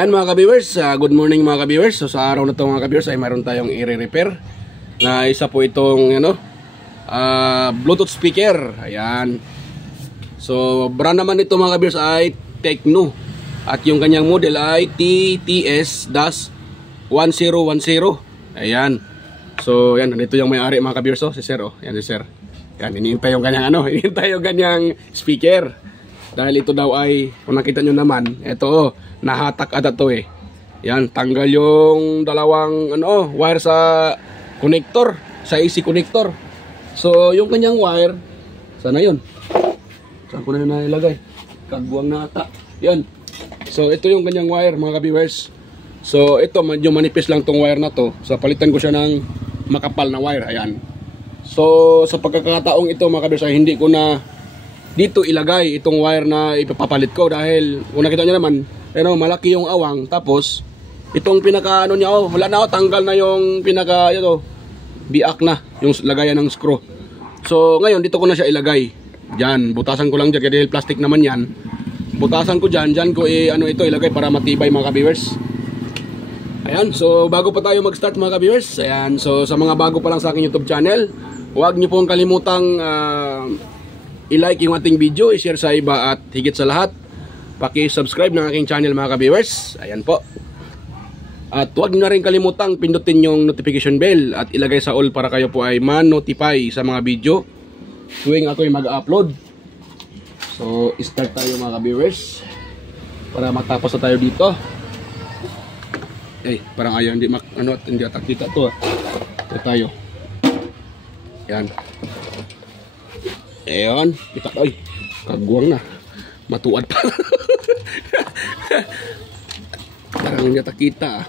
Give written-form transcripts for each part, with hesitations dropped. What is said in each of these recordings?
Ayan mga ka-viewers, good morning mga ka-viewers. So sa araw na to mga ka-viewers ay mayroon tayong i-repair na isa po itong Bluetooth speaker. Ayan. So brand naman ito mga ka-viewers ay Tecno. At yung kanyang model ay TTS-1010. Ayan. So yan, nandito yung may-ari mga ka-viewers, si Sir. Yan si Sir. Yan, iniintay yung kanyang iniintay yung kanyang speaker. Dahil ito daw ay, kung nakita nyo naman, ito nahatak ata to eh. Yan, tanggal yung dalawang wire sa connector, sa AC connector. So yung kanyang wire, sana yun? Saan ko na yun nilagay? Kagbuang na ata. Yan. So ito yung kanyang wire mga ka-viewers. So ito, medyo manipis lang tong wire na to. So palitan ko siya ng makapal na wire. Ayan. So sa pagkakataong ito mga ka-viewers ay hindi ko na dito ilagay itong wire na ipapalit ko dahil kung nakita nyo naman, malaki yung awang. Tapos itong pinaka niya, wala na, tanggal na yung pinaka biak na yung lagayan ng screw. So ngayon dito ko na siya ilagay. Diyan, butasan ko lang dyan dahil plastic naman yan. Butasan ko dyan ko ito ilagay para matibay mga ka-viewers. Ayan, so bago pa tayo mag-start mga ka-viewers, ayan, so sa mga bago pa lang sa aking YouTube channel, huwag niyo pong kalimutang i-like yung ating video, i-share sa iba, at higit sa lahat, paki-subscribe ng aking channel mga ka-viewers. Ayan po. At huwag nyo na rin kalimutang pindutin yung notification bell at ilagay sa all para kayo po ay man-notify sa mga video tuwing ako ay mag-upload. So, start tayo mga ka-viewers para matapos na tayo dito. Parang ayaw, hindi atak dito to. Ito tayo. Ayan. Ayan, kita ko, kagwang na, matuad pa. Parang hindi kita.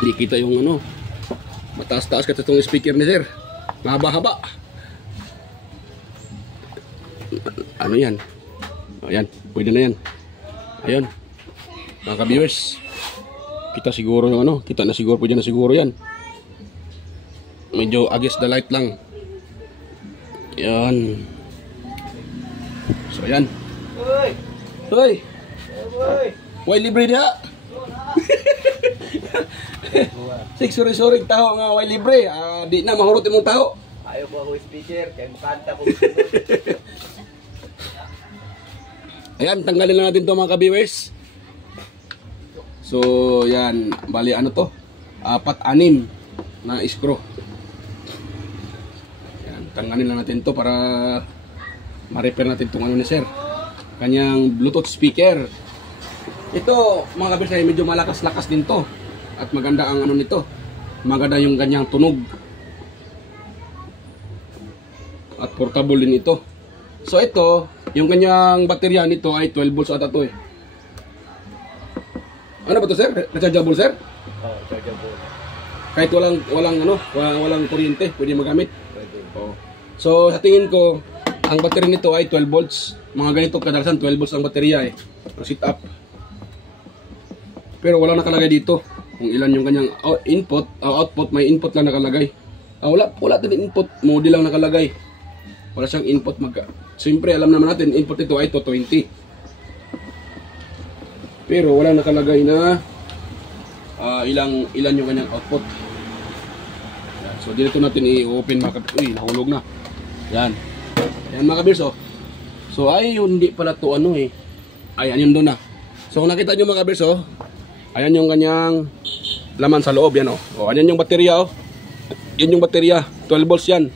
Hindi kita yung mataas-taas kasi itong speaker ni Sir, mahaba-haba. Ano yan? Ayan, pwede na yan. Ayan, mga ka-viewers, kita siguro yung kita na siguro, pwede na siguro yan. Medyo against the light lang. Yan. So yan. Hoy. Hoy. Hoy libre dia. Sorry tao nga way libre. Di na mahurot imong tao. Ayaw ko ako speaker kay mukanta ko. Ayan, tanggalin na natin to mga ka-viewers. So yan, bali to? 4-6 na screw. Tanggalin lang natin to para ma-repair natin itong ni Sir, kanyang Bluetooth speaker. Ito mga kabis ay medyo malakas-lakas din to at maganda ang nito, maganda yung kanyang tunog at portable din ito. So ito, yung kanyang baterya nito ay 12 volts ata to eh. Ano ba to Sir? Rechargeable Sir? Rechargeable. Kahit walang kuryente, pwede magamit. So sa tingin ko, ang battery nito ay 12 volts. Mga ganito kadalasan 12 volts ang baterya eh. Ang sit up. Pero wala nakalagay dito kung ilan yung kanyang input, output. May input lang nakalagay. Wala din input, mode lang nakalagay. Wala siyang input Siyempre alam naman natin input nito ay 220. Pero wala nakalagay na ilan yung kanyang output. So dito natin i-open mga kabis. Uy, nahulog na. Yan. Yan mga kabis So ay hindi pala to Ayan yun doon na. So kung nakita nyo mga kabis ayan yung kanyang laman sa loob yan ayan yung baterya Yan yung baterya. 12 volts yan.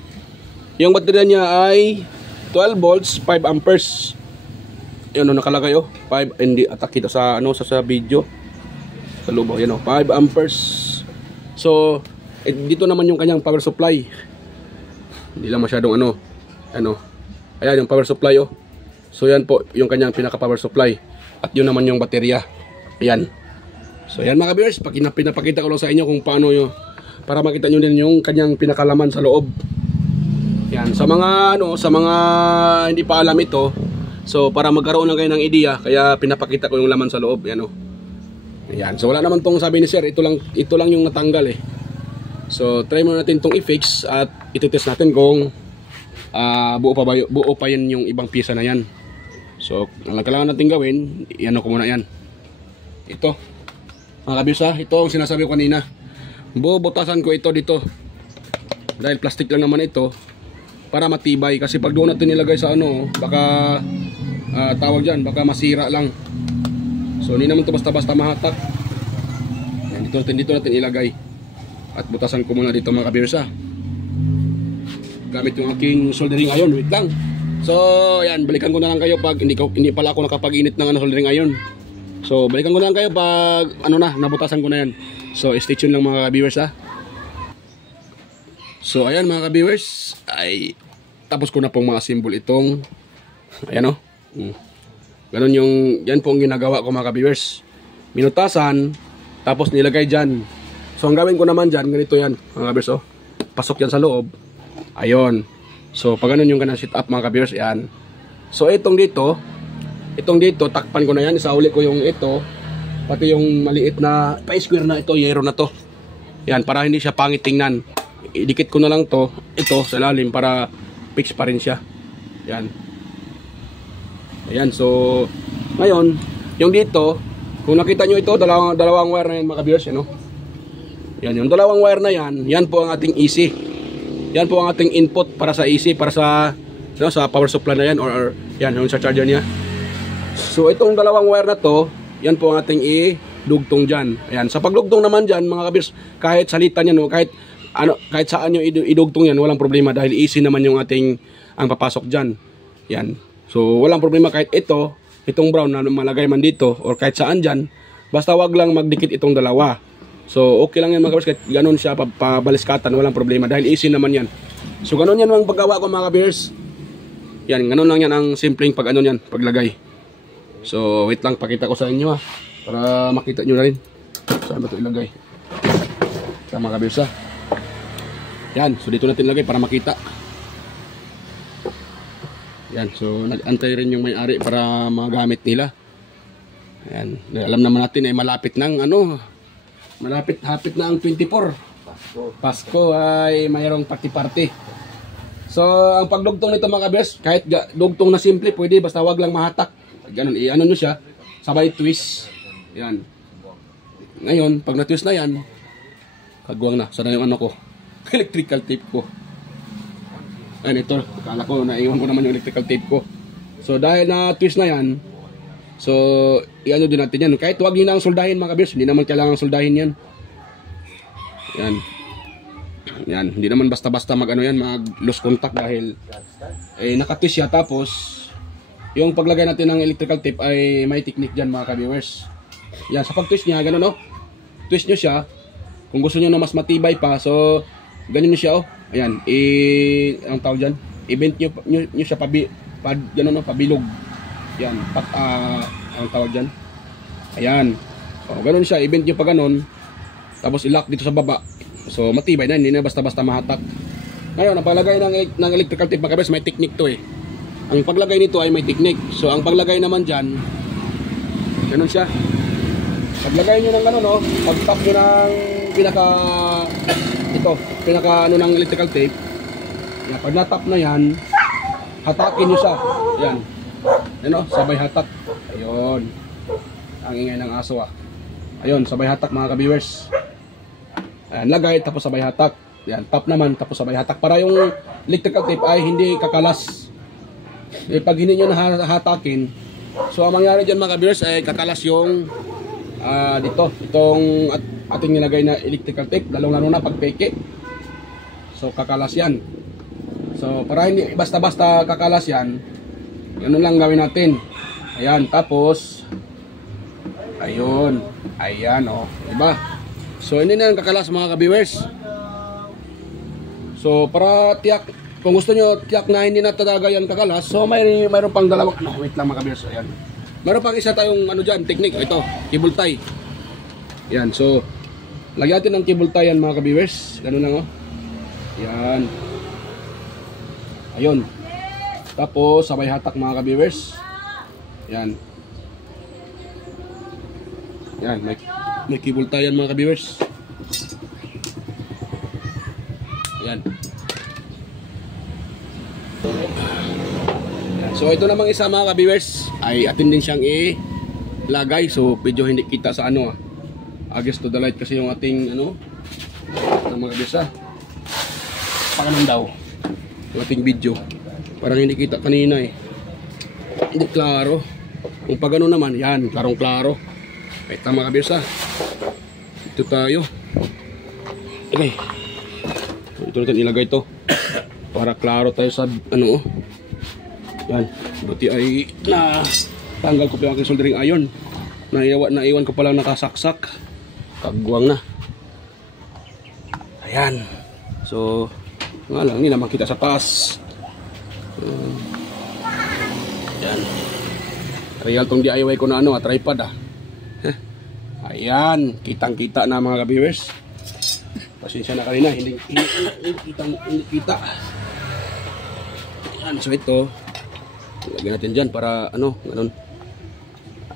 Yung baterya niya ay 12 volts, 5 amperes. Yan nakalagay 5, hindi atak kita sa sa video. Sa loob yan 5 amperes. So dito naman yung kanyang power supply. Hindi lang masyadong ayan yung power supply So yan po yung kanyang pinaka power supply. At yun naman yung baterya. Ayan. So yan mga viewers, pinapakita ko lang sa inyo kung paano para makita nyo din yung kanyang pinakalaman sa loob. Yan, sa mga hindi pa alam ito, so para magkaroon lang kayo ng idea, kaya pinapakita ko yung laman sa loob. Yan Ayan. So wala naman tong sabi ni Sir, ito lang yung natanggal eh. So try muna natin itong i-fix at iti-test natin kung buo pa yan yung ibang piyesa na yan. So ang kailangan natin gawin, i-ano ko muna yan. Ito, Mga ka-viewers ha, ito ang sinasabi ko kanina. Bubutasan ko ito dito. Dahil plastic lang naman ito. Para matibay. Kasi pag doon natin nilagay sa ano, baka tawag dyan, baka masira lang. So hindi naman ito basta-basta mahatak. Yan, dito natin ilagay. At butasan ko muna dito mga ka-viewers ha. Gamit yung aking soldering iron. Wait lang. So, yan, balikan ko na lang kayo pag hindi pala ako nakapag-init ng soldering iron. So, balikan ko na lang kayo pag nabutasan ko na yan. So, stay tuned lang mga ka-viewers ha. So, ayan mga ka-viewers, ay tapos ko na pong mga symbol itong ayan o. Ganun yan po ang ginagawa ko mga ka-viewers. Minutasan, tapos nilagay dyan. So, ang gawin ko naman dyan, ganito yan mga ka-viewers o. Pasok yan sa loob. Ayun. So, pag ganun yung ganang sit up mga ka-viewers, yan. So, itong dito, takpan ko na yan. Isauli ko yung ito, pati yung maliit na pa-square na ito, yero na to. Yan, para hindi siya pangit tingnan. Idikit ko na lang to, ito sa lalim para fix pa rin siya. Yan. Ayan, so, ngayon, yung dito, kung nakita nyo ito, dalawang wire na yan mga ka-viewers, yan o. Yan, yung dalawang wire na yan, yan po ang ating AC. Yan po ang ating input para sa AC, para sa power supply na yan or yan yung sa charger niya. So itong dalawang wire na to, yan po ang ating idugtong diyan. Ayan, sa pagdugtong naman diyan mga kabis, kahit salitan yan o kahit saan yung idugtong yan, walang problema dahil AC naman yung ating ang papasok diyan. Yan. So walang problema kahit itong brown na malagay man dito or kahit saan diyan, basta wag lang magdikit itong dalawa. So okay lang yan mga kabers, kahit ganun siya pabaliskatan, walang problema dahil easy naman yan. So ganun yan ang paggawa ko mga kabers. Yan, ganun lang yan ang simpleng paglagay. So wait lang, pakita ko sa inyo para makita nyo na rin. Saan ba ito ilagay? Sa mga kabers ha. Yan, so dito natin ilagay para makita. Yan, so nag-antay rin yung may-ari para magamit nila. Yan, alam naman natin ay malapit hapit na ang 24. Pasko ay mayroong party-party. So, ang pagdugtong nito mga kabers, kahit dugtong na simple, pwede basta wag lang mahatak. Ganun, i-ano nyo siya, sabay twist. Yan. Ngayon, pag na-twist na yan, kagwang na. Sana yung ko, electrical tape ko. Ayan, ito, akala ko, naiwan ko naman yung electrical tape ko. So, dahil na-twist na yan, so, i-ano din natin yan. Kahit huwag nyo na ang soldahin mga kabers, hindi naman kailangan soldahin yan. Yan. Yan, hindi naman basta-basta mag-lose contact dahil nakatwist siya. Tapos, yung paglagay natin ng electrical tape ay may technique dyan mga ka-viewers. Yan, sa pag-twist niya, gano'n o. Twist nyo siya. Kung gusto nyo na mas matibay pa, so, ganyan nyo siya o. Ayan, ang tawag dyan, i-bend nyo siya gano'n o, pabilog. Yan, ang tawag dyan. Ayan. O, ganun siya, i-bend nyo pa ganun. Tapos i-lock dito sa baba. So, matibay na, hindi na basta-basta mahatak. Ngayon, ang paglagay ng electrical tape mga kabers, may technique to eh. Ang paglagay nito ay may technique. So, ang paglagay naman dyan, ganun siya. Paglagay nyo ng ganun, pag-tap nyo ng pinaka ng electrical tape. Yan, pag na-tap na yan, hatakin nyo siya. Yan. Sabay hatak. Ayun. Ang ingay ng aso Ayun, sabay hatak mga ka-viewers. Ayan, lagay tapos sabay hatak. Yan, tap naman tapos sabay hatak para yung electrical tape ay hindi kakalas. Pag hindi nyo nahatakin, so ang mangyari dyan mga ka-viewers ay kakalas yung itong ating nilagay na electrical tape, lalong-lalo na pag peke. So kakalas yan. So para hindi basta-basta kakalas yan, ganun lang gawin natin. Ayan, tapos ayun, ayan diba? So hindi na kakalas mga ka-viewers. So para tiyak, kung gusto nyo tiyak na hindi na talaga yan kakalas, so mayroon pang dalawang, wait lang mga ka-viewers. Ayan, mayroon pang isa tayong dyan, technique. Ito, cable tie. Ayan, so lagyan natin ng cable tie yan mga ka-viewers. Ganun lang Ayan. Ayun. Tapos sabay hatak mga ka-viewers. Ayan. Ayan, may cable tie yan mga ka-viewers. Ayan. So ito namang isa mga ka-viewers ay atin din siyang ilagay. So medyo hindi kita sa against to the light kasi yung ating ano ng mga kabiyers ha. Pakanan daw yung ating video. Parang hindi kita kanina eh. Hindi klaro. Kung pag ano naman, yan, klarong klaro. Ay tama kabiyers ha. Ito tayo. Okay. Ito natin ilagay to. Para klaro tayo sa ano. Yan. Buti ay na tanggal ko pa yung aking soldering iron. Naiwan ko palang nakasaksak. Kagwang na. Ayan. So, nga lang, hindi naman kita sa taas. Ayan. Real tong DIY ko na ano, tripod ah. Ayan. Kitang-kita na mga ka-viewers. Pasensya na kanina. Hindi kita. Ayan. So ito. Lagyan natin dyan para ano, ganun.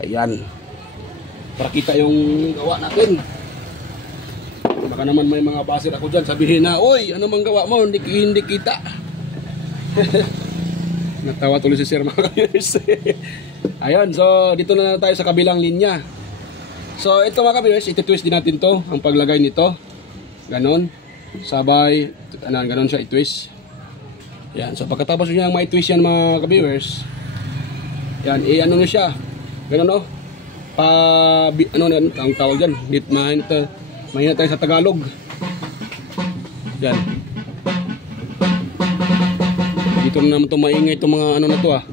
Ayan. Para kita yung gawa natin. Baka naman may mga baser ako dyan. Sabihin na, oy, ano mang gawa mo? Hindi kita. Natawa tuloy si Sir mga ka-viewers. Ayun, so dito na tayo sa kabilang linya. So ito mga ka-viewers, iti-twist din natin to. Ang paglagay nito. Ganon. Sabay, ganon siya i-twist. Yan, so pagkatapos nyo ma-twist yan mga ka-viewers. Yan, ano nyo siya. Ganon no. Ano ang tawag dyan. Mahina tayo sa Tagalog. Yan. Dito na naman ito maingay itong mga ano na to ah.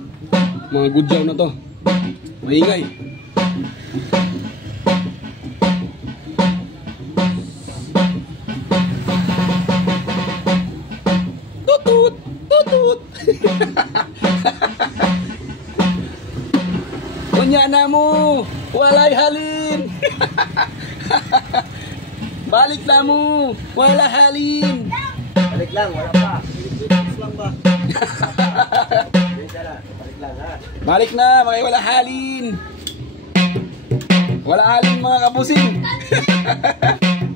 Mga gudyaw na to. Maingay. Tutut! Tutut! Kunya na mo! Walay halin! Balik na mo! Wala halin! Balik lang, wala pa. Balik lang ba? Balik lang ha. Balik na, mga wala halin! Wala halin mga kabusing!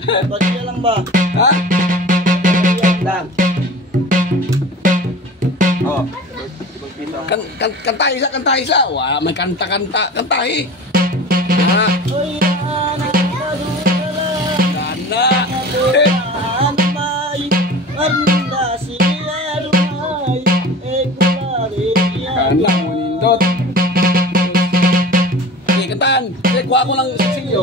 Balik lang ba? Ha? Balik lang. Oh. Kanta isa. Wala, may kanta. Kantahi. Ha? Ganda. Ganda mo nindot. Okay, kantaan. Kuha ko lang silyo.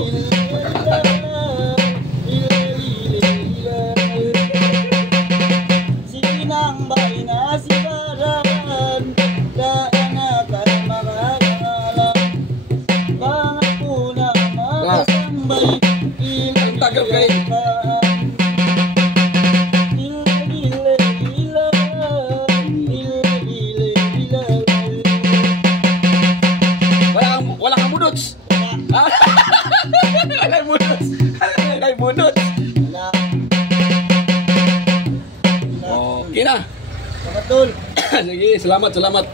Okay na. Betul. Sige, salamat.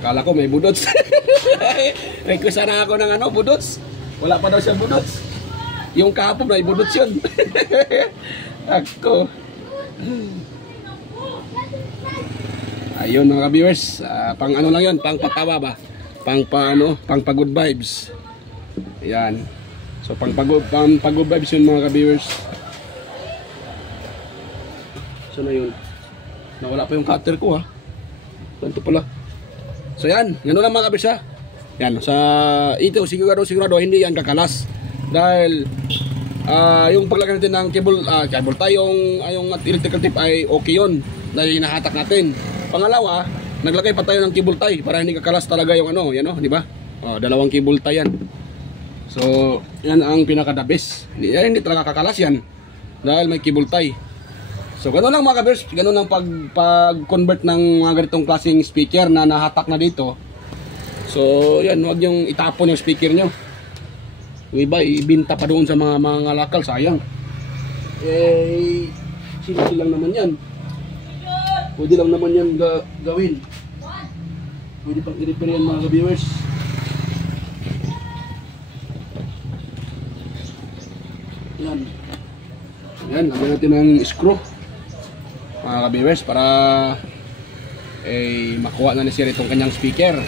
Akala ko may budots. Request na ako ng ano, budots. Wala pa daw siyang budots. Yung kahapon may budots yun. Ako. Ayun mga viewers, pang ano lang yun, pang patawa ba? Pang good vibes. Ayan. So pang good vibes yun mga viewers. So na yun. Nawala pa yung cutter ko ha. Ganito pala. So yan, gano'n lang mga kabis ha. Yan, sa ito sigurado hindi yan kakalas. Dahil yung paglagay natin ng cable tie, yung electrical tip ay okay yun. Dahil hinahatak natin. Pangalawa, naglagay pa tayo ng cable tie para hindi kakalas talaga yung ano, yan o, di ba? Dalawang cable tie yan. So, yan ang pinaka-the best. Hindi talaga kakalas yan. Dahil may cable tie. So, gano'n lang mga kabers, gano'n lang pag-convert ng mga ganitong klaseng speaker na nahatak na dito. So, yan, huwag yung itapon yung speaker nyo. Yung iba, ibinta pa doon sa mga lakal, sayang. Simple lang naman yan. Pwede lang naman yan gawin. Pwede pang i-repair yan mga viewers. Yan. Yan, lagyan natin ng screw. Mga ka-viewers para makuha na ni Sir itong kanyang speaker.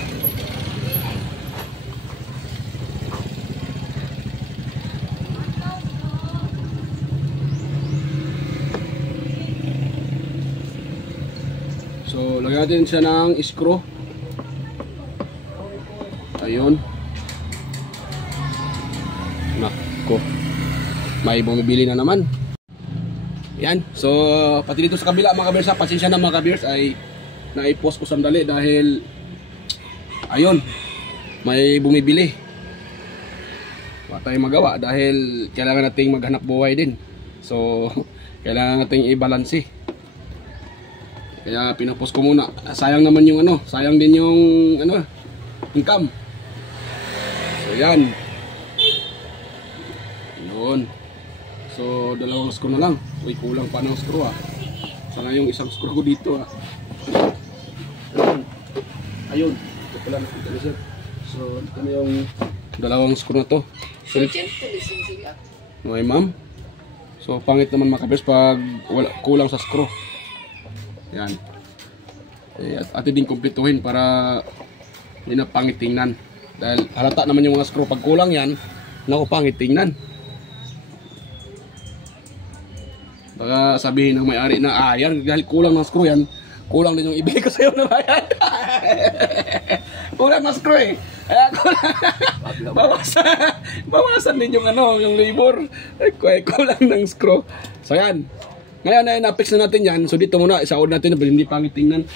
So, lagyan natin siya ng screw. Ayun. Nako. May bumibili na naman. Yan. So, pati dito sa kabila mga kabers, pasensya na mga kabers, ay naipost ko sandali dahil ayun, may bumibili. Wala tayong magawa dahil kailangan nating maghanap buhay din. So, kailangan nating i-balance. Kaya pinapost ko muna. Sayang naman yung ano, sayang din yung ano, income. So, yan. Yun. So, dalawang screw na lang. Uy, kulang pa ng screw ah. Sana yung isang screw ko dito ah. Ayun. Ito pala nakita niyo sir. So, ito na yung dalawang screw na to. So, okay ma'am. So, pangit naman mga kabers pag wala, kulang sa screw. Yan. At atin din kumpletuhin para hindi na pangit tingnan. Dahil halata naman yung mga screw. Pag kulang yan, naku pangit tingnan. Baka sabihin ng may-ari na, yan, dahil kulang ng screw yan, kulang din yung ibigay ko sa'yo na bayan. Kulang ng screw eh. Bawasan din yung ano, yung labor. Kulang ng screw. So yan. Ngayon ay na-fix na natin yan. So dito muna, isaod natin na hindi pangit tingnan.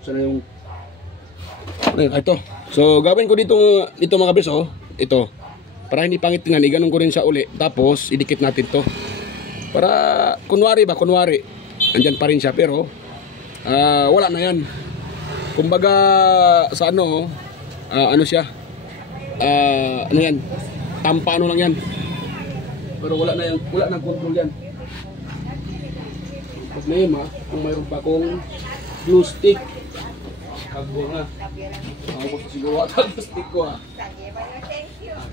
So na yung ito. So gawin ko dito mga kabis oh. Ito. Para hindi pangit tingnan, iganon ko rin siya uli. Tapos idikit natin to. Para kunwari, andyan pa rin siya pero wala na yan. Kumbaga sa ano siya, ano yan, tampa ano lang yan. Pero wala nang control yan. Problema kung mayroon pa akong glue stick. Kagbo nga. Ako siguro ata glue stick ko ha.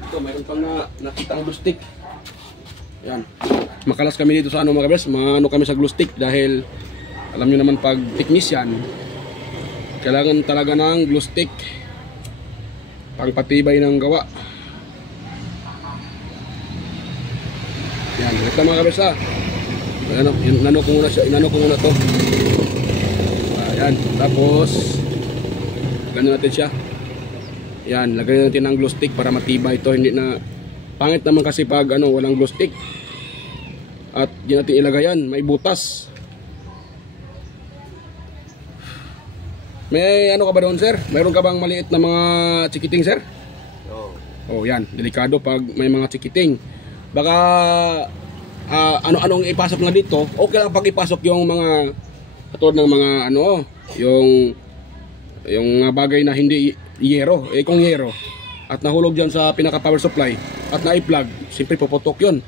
Ito mayroon pang nakita ng glue stick. Yan. Makalas kami dito sa ano mga kabers, maano kami sa glue stick dahil alam niyo naman pag technician kailangan talaga ng glue stick pangpatibay ng gawa. Yan, ito mga kabers ha. Inano ko muna to. Ayan, tapos ganun natin siya. Yan, lagyan natin ng glue stick para matibay ito, hindi na pangit naman kasi pag ano walang glue stick. At di natin ilagay yan, may butas. May ano ka ba doon sir? Mayroon ka bang maliit na mga chikiting sir? Oh yan, delikado pag may mga chikiting. Baka ano-anong ipasok na dito. Okay lang pag ipasok yung mga katulad ng mga ano, yung bagay na hindi yero. Kung yero at nahulog dyan sa pinaka power supply at na-i-plug, siyempre puputok yun.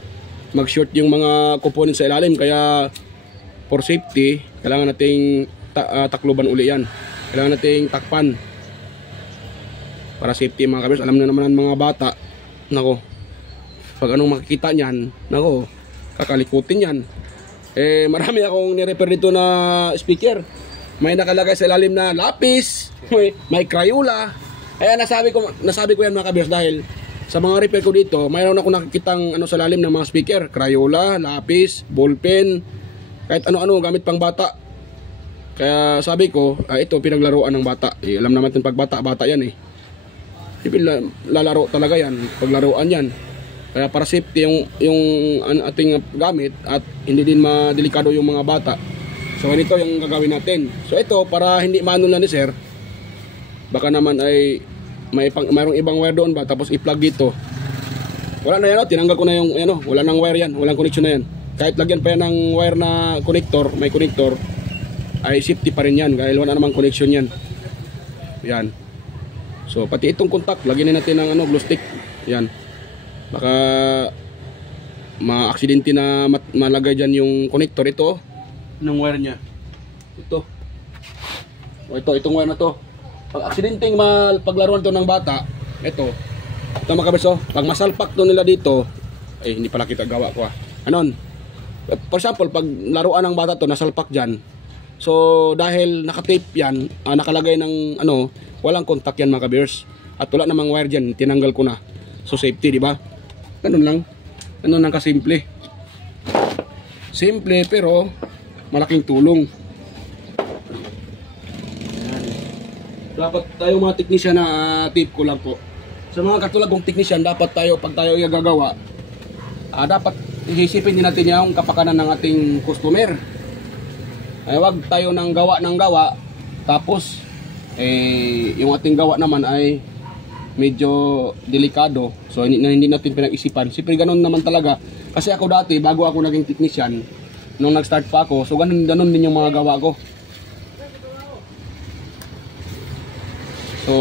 Mag-short yung mga components sa ilalim. Kaya for safety kailangan nating takluban uli yan. Kailangan nating takpan para safety mga kabers. Alam na naman ng mga bata, nako, pag anong makikita niyan, nako, kakalikutin yan. Marami akong nirepair dito na speaker. May nakalagay sa ilalim na lapis, may Crayola. Nasabi ko yan mga kabers dahil sa mga repair ko dito, mayroon ako nakikitang ano sa lalim ng mga speaker, Crayola, lapis, ballpen, kahit ano-ano gamit pang bata. Kaya sabi ko, ito pinaglaruan ng bata. Alam naman natin pag bata yan eh. Lalaro talaga yan, paglaruan yan. Kaya para safety yung ating gamit at hindi din madelikado yung mga bata. So ganito yung gagawin natin. So ito para hindi manual na ni sir. Baka naman ay mayroong ibang wire doon ba tapos i-plug dito. Wala na yan, tinanggal ko na yung wala nang wire yan, walang connection na yan. Kahit lagyan pa yan ng wire na connector, may connector, ay safety pa rin yan dahil wala namang connection yan. Yan. So pati itong contact, lagyan na natin ng glue stick. Yan. Baka ma-aksidente na malagay dyan yung connector. Ito ng wire nya. Itong wire na to. Pag aksidenteng paglaruan to ng bata, ito mga kabers, pag masalpak to nila dito, hindi pala kita gawa ko anon. For example, pag laruan ng bata to, nasalpak dyan. So dahil nakatape yan, nakalagay ng walang contact yan mga kabers. At wala namang wire dyan, tinanggal ko na. So safety, di ba? Ganun lang kasimple. Simple pero malaking tulong. dapat tayo mga technician na tip ko lang po. Sa mga katulad kong technician, dapat tayo, pag tayo gagawa, dapat isipin din natin yung kapakanan ng ating customer. Ay wag tayo ng gawa, tapos yung ating gawa naman ay medyo delikado. So hindi natin pinag-isipan. Siyempre ganun naman talaga. Kasi ako dati, bago ako naging technician, nung nag-start pa ako, so ganun din yung mga gawa ko. So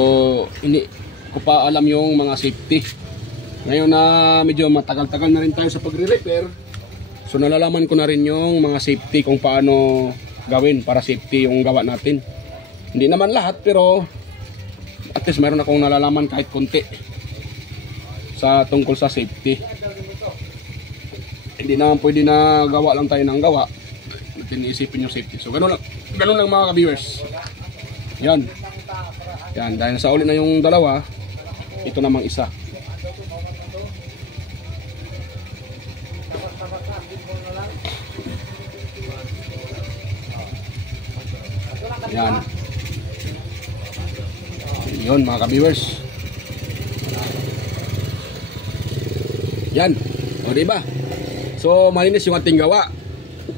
hindi ko pa alam yung mga safety. Ngayon na medyo matagal-tagal na rin tayo sa pagre-repair, so nalalaman ko na rin yung mga safety kung paano gawin para safety yung gawa natin. Hindi naman lahat, pero at least mayroon akong nalalaman kahit konti sa tungkol sa safety. Hindi naman pwede na gawa lang tayo ng gawa, natin isipin yung safety. So ganun lang mga ka-viewers. Yan, dahil sa uli na yung dalawa, ito namang isa. Yan. Yun mga ka-viewers. Yan. O diba? So malinis yung ating gawa.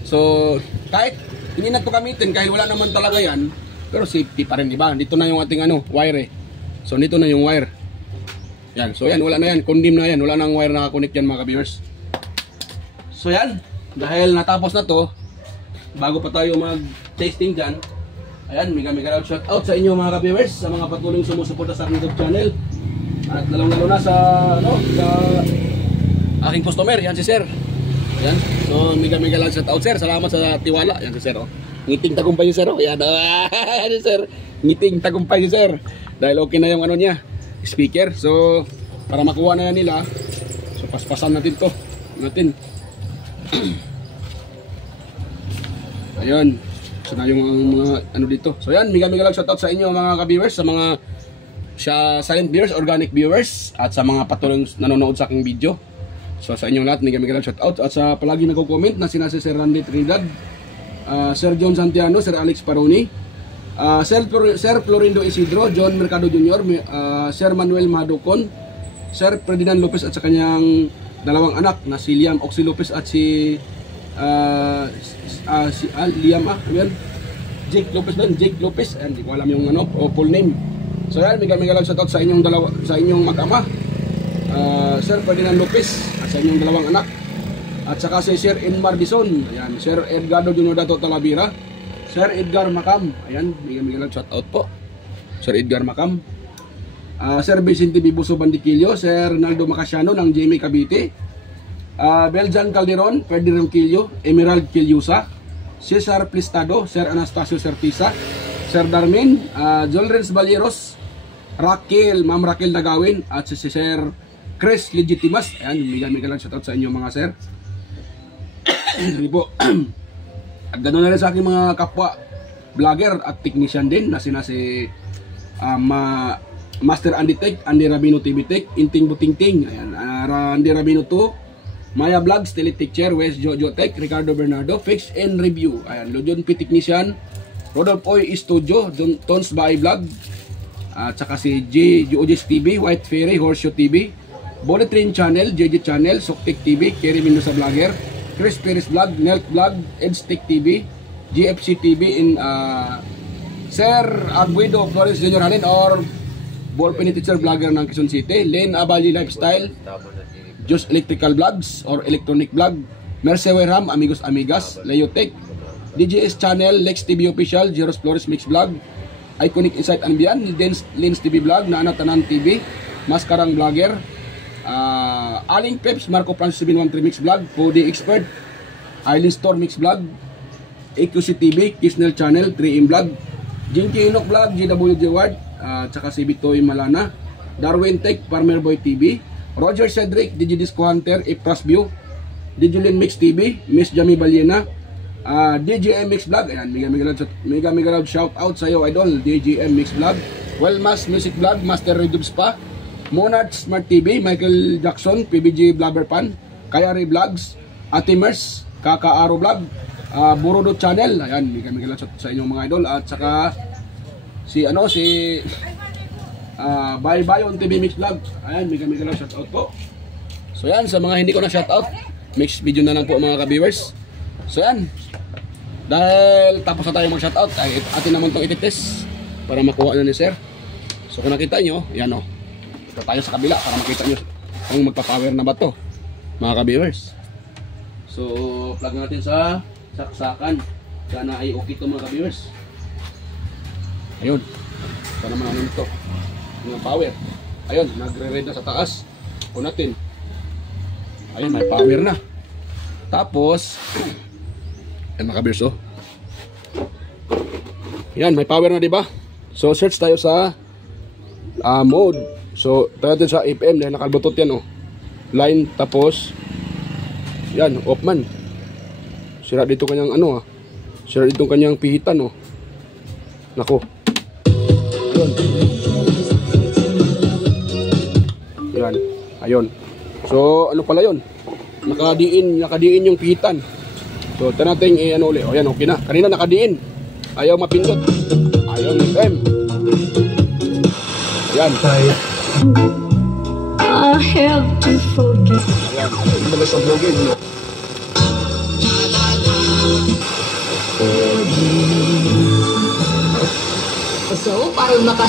So kahit hindi na ito gamitin, kahit wala naman talaga yan, pero safety pa rin, diba? Dito na yung ating wire So dito na yung wire. Yan. So yan, wala na yan. Condemn na yan. Wala nang wire nakakonect yan mga ka-viewers. So yan. Dahil natapos na to, bago pa tayo mag-testing dyan, ayan, mega shout out sa inyo mga ka-viewers, sa mga patuloy sumusuporta sa aking YouTube channel. At lalong-lalo na sa aking customer, yan si Sir. Yan. So mega shout out Sir. Salamat sa tiwala. Yan si Sir. Ngiting tagumpay si Sir. Yan. Yan si Sir. Ngiting tagumpay si Sir. Dahil okay na yung niya, speaker. So para makuha na yan nila, so paspasan natin to. Ayun. So na yung mga dito. So yan, mega shoutout sa inyo mga ka-viewers, sa mga silent viewers, organic viewers, at sa mga patuloy nanonood sa aking video. So sa inyong lahat, mega shoutout. At sa palagi nagko-comment na sina Sir Randy Trinidad, Sir John Santiano, Sir Alex Paroni, Sir Florindo Isidro, John Mercado Jr., Sir Manuel Madocon, Sir Ferdinand Lopez at sa kanyang dalawang anak na si Liam Oxy Lopez at si Liam Jake Lopez, and hindi ko alam yung full name. So yan, mega shoutout sa inyong mag-ama, Sir Ferdinand Lopez at sa inyong dalawang anak, at saka si Sir Enmar Dison, ayan, Sir Edgardo Junior Dato Talavera, Sir Edgar Macam, ayan, mega shoutout po Sir Edgar Macam, Sir Vicente Bibuso Bandiquillo, Sir Naldo Macasiano ng Jamie Cavite, Beljan Calderon, Ferdinand Quillo, Emerald Quilyusa, Cesar Plistado, Sir Anastasio Sertisa, Sir Darmin, Jolrens Balleros, Ma'am Raquel Dagawin, at si Sir Chris Legitimas. Ayan, mega lang shoutout sa inyo mga sir. Hindi po. At ganoon na rin sa aking mga kapwa vlogger at technician din na si Master Andy Tech, Andy Rabino TV Tech, Inting Butingting, ayan, Andy Rabino 2, Maya Vlogs, Teletecture, West Jojo Tech, Ricardo Bernardo, Fix and Review, ayan, Lodion P Technician, Rodolph Oy Studio, Tons Bahay Vlog, at saka si Georges TV, White Fairy, Horseshoe TV, Bullet Train Channel, JJ Channel, Soktek TV, Kerry Mendoza Vlogger, Chris Perez Vlog, Nelt Vlog, Edstick TV, GFC TV, in Sir Aguido Flores Jr. Halin, or Ballpen Teacher Vlogger ng Quezon City, Len Abali Lifestyle, Just Electrical Vlogs or Electronic Vlog, Mercewe Ram, Amigos Amigas, Leotech, DJS Channel, Lex TV Official, Jeros Flores Mix Vlog, Iconic Insight and Beyond, Lens TV Vlog, Naanatanan TV, Maskarang Vlogger, Aling Peps, Marco Francis 713 Mix Vlog, Foodie Expert, Island Store Mix Vlog, AQC TV, Kisnel Channel, 3M Vlog, Jinky Inok Vlog, GWJ Ward, tsaka si Bitoy Malana, Darwin Tech, Farmer Boy TV, Roger Cedric, Digidisco Hunter, Ipras View, Digilin Mix TV, Miss Jamie Baliena, DJM Mix Vlog, ayan, mega loud shout out sa iyo idol, DJM Mix Vlog, Wellmas Music Vlog, Master Redub Spa, Monarch Smart TV, Michael Jackson, PBG Blabber Pan, Kayari Vlogs, Atimers, Kakaaro Vlog, Burudo Channel, ayan, mega loud shout out sa inyong mga idol, at saka si Bayon TV Mix Vlog. Ayan, mega lang shoutout po. So yan, sa mga hindi ko na shoutout, mix video na lang po mga ka-viewers. So yan, dahil tapos na tayo mag-shoutout, ay atin naman itong ititest para makuha na ni sir. So kung nakita nyo, yan o. Ito tayo sa kabila para makita nyo kung magpa-power na ba to mga ka-viewers. So plug natin sa saksakan. Sana ay okay to mga ka-viewers. Ayun. Ito naman ano nito. Yung power. Ayun, nagre-red na sa taas. Kunatin. Ayun, may power na. Tapos, yan mga ka-viewers oh. Yan, may power na diba? So search tayo sa mode. So tayo natin sa FM dahil nakalbutot yan oh. Line, tapos yan, off man. Sira dito kanyang ano ah. Sira dito kanyang pihitan oh. Nako. Ayun. Yan. Ayun. So ano pala yun? Nakadiin yung pihitan. So ito natin ano ulit. O yan, okay na. Kanina nakadiin. Ayaw mapindot. Ayaw FM. Ayan. I have to forgive. Ayan. Ito ba sa vlogin? So, parang maka...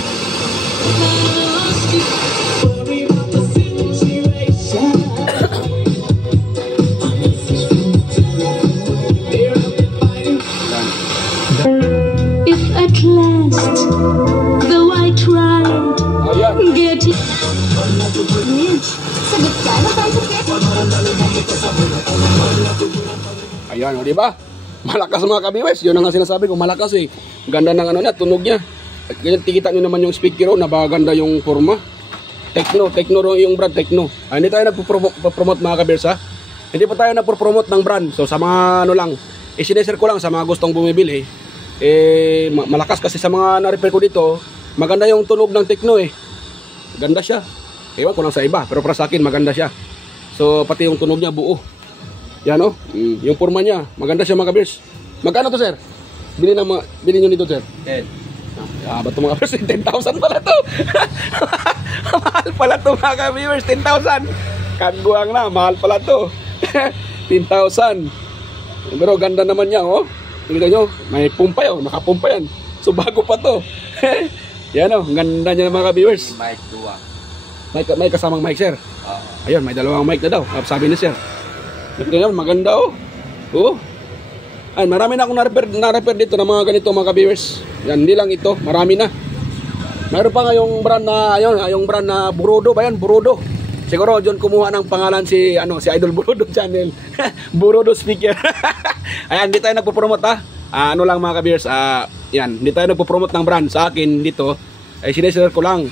If at last, though I tried, Ayan. get it. Sagot ka na tayo sa Ayan, o diba? Malakas mga ka-viewers. Yun ang nga sinasabi ko, malakas eh. Ganda ng ano niya, tunog niya. At ganyan, tikita nyo naman yung speaker o, napakaganda yung forma. Tecno yung brand, Tecno. Hindi tayo nagpo-promote mga ka-viewers ha. Hindi pa tayo nagpo-promote ng brand. So sa mga ano lang, isineser ko lang sa mga gustong bumibili. Malakas kasi sa mga na-repair ko dito, maganda yung tunog ng Tecno eh. Ganda siya. Ewan ko lang sa iba, pero para sa akin maganda siya. So pati yung tunog niya buo. Yan o, yung forma niya, maganda siya mga ka-viewers. Magkano to sir? Bili nyo nito sir? 10. Ba't ito mga ka-viewers? 10,000 pala to. Mahal pala to mga ka-viewers, 10,000. Kagbuang na, mahal pala to. 10,000. Pero ganda naman niya oh. Tingnan nyo, may pumpa yun, nakapumpa yan. So bago pa to. Yan o, ganda niya mga ka-viewers. Mic 2. May kasamang mic sir. Ayun, may dalawang mic na daw, sabi ni sir. Tingnan, maganda oh. Oh. Ay, marami na akong na-repair dito ng mga ganito mga ka-viewers. Yan, hindi lang ito, marami na. Mayroon pa nga yung brand na, ayun, yung brand na Burodo ba yan? Burodo. Siguro diyon kumuha ng pangalan si Idol Burodo channel. Burodo speaker. Ayan, hindi tayo nagpo-promote ha. Ano lang mga ka-viewers, yan, hindi tayo nagpo-promote ng brand sa akin dito. Ay sineshare ko lang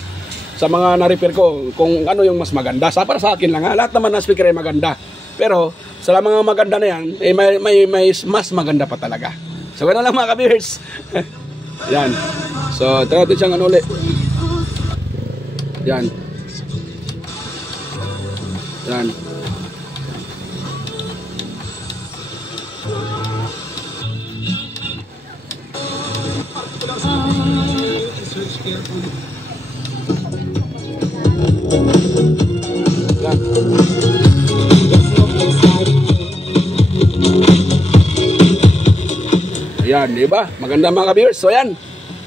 sa mga na-repair ko kung ano yung mas maganda. Para sa akin lang ha. Lahat naman na speaker ay maganda. Pero sa mga maganda na yan, may mas maganda pa talaga. So gano'n lang mga ka-viewers. Yan. So tara natin siyang ano ulit. Yan. Yan. Yan, di ba? Maganda mga ka-viewers. So yan.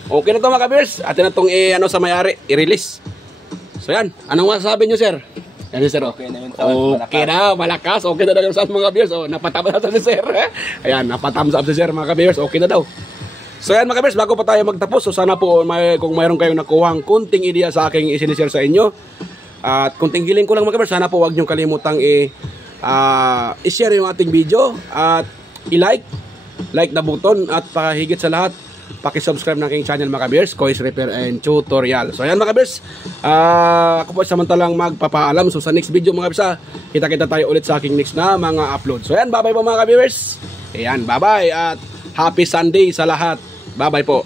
Okay na to mga ka-viewers. Atin na itong sa may-ari, i-release. So yan. Anong masasabi nyo, sir? Yan si sir. Okay na yung sound. Okay na, malakas. Okay na daw yung sound mga ka-viewers. So, napatama na si sir. Ayan, napatams up si sir mga ka-viewers. Okay na daw. So yan mga ka-viewers, bago pa tayo magtapos. So sana po kung mayroon kayong nakuhang kunting idea sa aking isinishare sa inyo. At kunting hiling ko lang mga ka-viewers, sana po huwag nyo kalimutang i-share yung ating video. At i-like na button at higit sa lahat paki-subscribe ng aking channel mga ka-viewers, Kois Repair and Tutorial. So ayan mga ka-viewers, ako po samantalang magpapaalam. So sa next video mga ka-viewers, kita-kita tayo ulit sa aking next na mga upload. So ayan, bye bye po mga ka-viewers. Ayan, bye bye at happy Sunday sa lahat. Bye bye po.